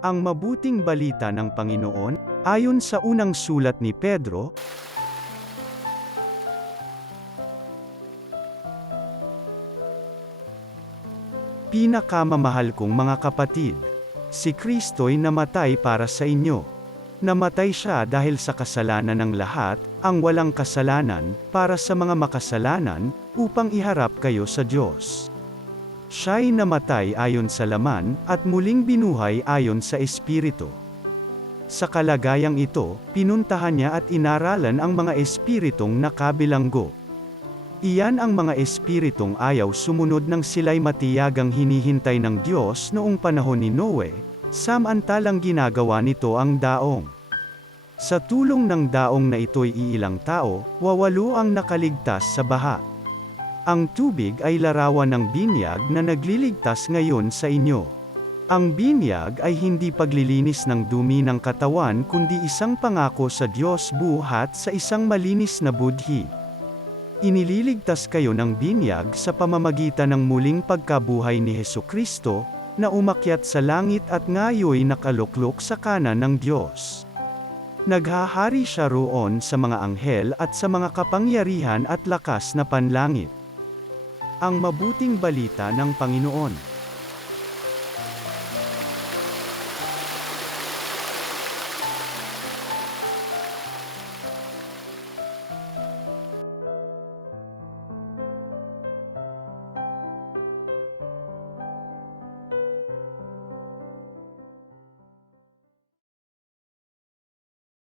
Ang mabuting balita ng Panginoon, ayon sa unang sulat ni Pedro, Pinakamamahal kong mga kapatid, si Kristo'y namatay para sa inyo. Namatay siya dahil sa kasalanan ng lahat, ang walang kasalanan, para sa mga makasalanan, upang iharap kayo sa Diyos. Siya'y namatay ayon sa laman, at muling binuhay ayon sa Espiritu. Sa kalagayang ito, pinuntahan niya at inaralan ang mga espiritong nakabilanggo. Iyan ang mga espiritong ayaw sumunod nang sila'y matiyagang hinihintay ng Diyos noong panahon ni Noe, samantalang ginagawa nito ang daong. Sa tulong ng daong na ito'y iilang tao, 8 ang nakaligtas sa baha. Ang tubig ay larawan ng binyag na nagliligtas ngayon sa inyo. Ang binyag ay hindi paglilinis ng dumi ng katawan kundi isang pangako sa Diyos buhat sa isang malinis na budhi. Inililigtas kayo ng binyag sa pamamagitan ng muling pagkabuhay ni Hesukristo, na umakyat sa langit at ngayoy nakaluklok sa kanan ng Diyos. Naghahari siya roon sa mga anghel at sa mga kapangyarihan at lakas na panlangit. Ang mabuting balita ng Panginoon.